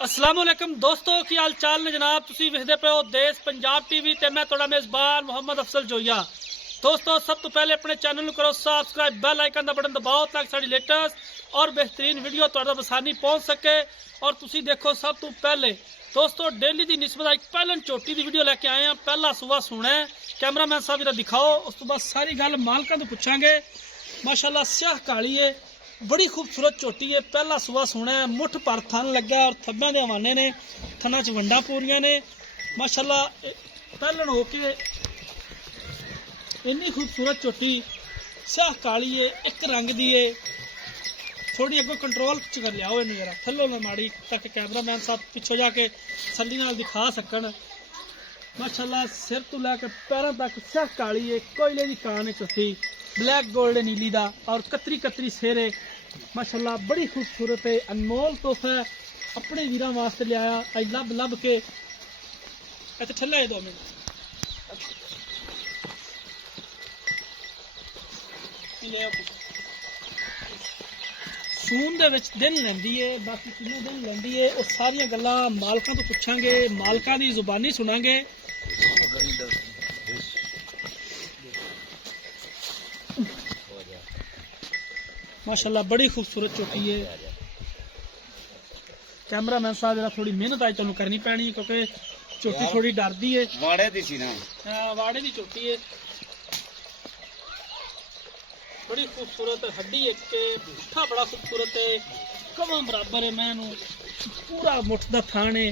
अस्सलाम वालेकुम दोस्तों की हाल चाल ने जनाब तुसी वेखदे पे हो देश पंजाब टीवी ते मैं तुहाडा मेज़बान मोहम्मद अफसल जोइया। दोस्तों सब तो पहले अपने चैनल को करो सब्सक्राइब, बेल आइकन का बटन दबाओ ताकि साडी लेटेस्ट और बेहतरीन वीडियो तुहाडे आसानी पहुंच सके। और तुसी देखो सब तो पहले दोस्तों डेली की निस्बत एक पहलन चोटी की वीडियो लैके आए हैं। पहला सुबह सुना है कैमरामैन साहब इधर दिखाओ, उस तो बाद सारी गल मालकां तो पूछांगे। माशाल्लाह स्याह काली है, बड़ी खूबसूरत चोटी है। पहला सुबह सुना है, मुठ पर थन लगा और थब्बे के हवाने ने, थना च वंडा पूरियां ने। माशाल्लाह पहलन होके इन्नी खूबसूरत चोटी स्याह काली है, एक रंग दी है। थोड़ी अगो कंट्रोल च कर लिया इन जरा थल्लो ना माड़ी ताकि कैमरामैन साहब पिछो जाके सली नाल दिखा सकन। माशाल्लाह सिर तो लैके पैरों तक स्याह काली है, कोयले की कान है चोटी, ब्लैक गोल्ड नीली दा और कतरी कतरी सेरे। माशाल्लाह बड़ी खूबसूरत है, अनमोल तोहफा है अपने वीरां वास्ते लिया। अज लब लब के इत्थे ठल्ला है 2 मिनट सून दे विच दिन लैंदी है, बाकी किन्ने दिन लैंदी है वो सारियां गल्लां मालकां तो पुछांगे, मालकां दी जुबानी सुनांगे। माशाल्लाह बड़ी खूबसूरत चोटी है। कैमरामैन साहब जरा थोड़ी मेहनत आज तुहानू करनी पैनी क्योंकि चोटी थोड़ी डरदी है। वाड़े दी सी ना, वाड़े की चोटी है, बड़ी खूबसूरत हड्डी एक पुट्ठा बड़ा खूबसूरत है, कवां बराबर है। मैनू पूरा मुठ दा थान है,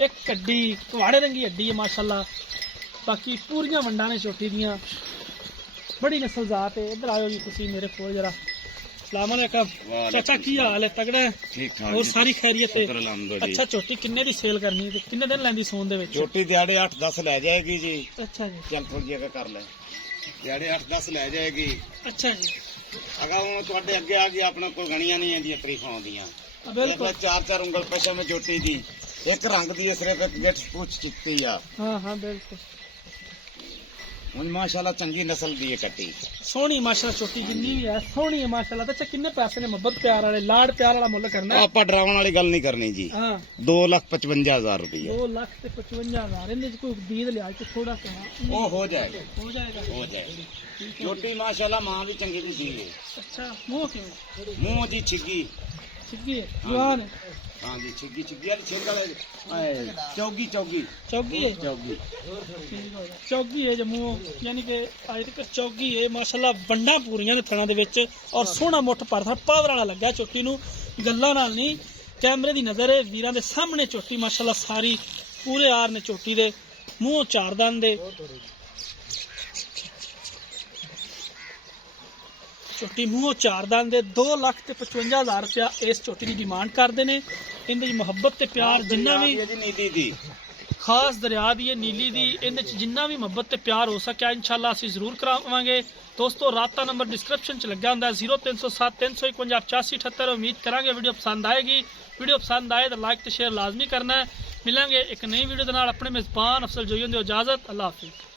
एक कड्डी कवाड़े रंगी हड्डी है माशाल्लाह। बाकी पूरियां वंडा ने चोटी दियां, बड़ी नस्ल जात है। इधर आयो जी तुसी मेरे कोल जरा। सलाम अलैकुम चाचा, की हाल है? तगड़ा है? ठीक ठाक और सारी खैरियत है? अलहमदुलिल्लाह। अच्छा चोटी किन्ने दी सेल करनी है? किन्ने दिन लैंदी सोन दे विच? छोटी दिहाड़े 8-10 ले जाएगी जी। अच्छा जी, चल थोड़ी जगह कर ले, दिहाड़े 8-10 ले जाएगी। अच्छा जी, अगर वो तुहाडे अगे आ गई अपने कोल गणियां नहीं आंदियां तरीफां आंदियां। बिल्कुल 4-4 उंगल पशे में चोटी दी, एक रंग दी, सिर्फ एक जेट पूछ चित्ती आ। हाँ हाँ बिल्कुल हुन माशाल्लाह चंगी नस्ल दी है कट्टी, सोहनी माशाल्लाह चोटी जिन्नी भी है सोहनी है माशाल्लाह। तो अच्छा किन्ने पैसे ने? मोहब्बत प्यार वाले लाड प्यार वाला मुल्ल करना है। आपा डरावन वाली गल नहीं करनी जी। हाँ 2,55,000 रुपया 2,55,000 इनके कोई दीद लिया तो थोड़ा सा वो हो जाएगा, हो जाएगा। हो जाएगा। चोटी माशाल्लाह मां भी चंगी दी है। अच्छा मुंह क्यों? मुंह जी छिगी, छिग्गी है, जवान है। हाँ जी छिगी छिगी वाली छिग चौगी चौगी चौगी है, चौगी चौगी है जम्मू, यानी कि अज तक चौगी है माशाल्लाह। वंडा पूरियां ने थणा दे विच और सोहना मुठ पर था, पावर वाला लग्गा चोटी नू, गल्लां नाल नहीं कैमरे दी नजर है। वीरां दे सामने चोटी माशाल्लाह सारी पूरे आर ने चोटी दे, मूंह 4 दंद दे चोटी, मूंह 4 दंद दे। 2,55,000 रुपया इस चोटी की डिमांड करते हैं। इहदे मुहब्बत ते प्यार जिन्ना भी नीली दी खास दरिया दी है, नीली दी, इहदे जिन्ना भी मुहब्बत ते प्यार हो सके इंशाल्लाह असीं जरूर करावांगे। दोस्तों राता नंबर डिस्क्रिप्शन च लग्या हुंदा 0307 351 8578। उम्मीद करांगे वीडियो पसंद आएगी। वीडियो पसंद आए तो लाइक ते शेयर लाजमी करना है। मिलेंगे एक नई वीडियो दे नाल। अपने मेज़बान अफसल जोइया दी इजाजत, अल्लाह हाफिज़।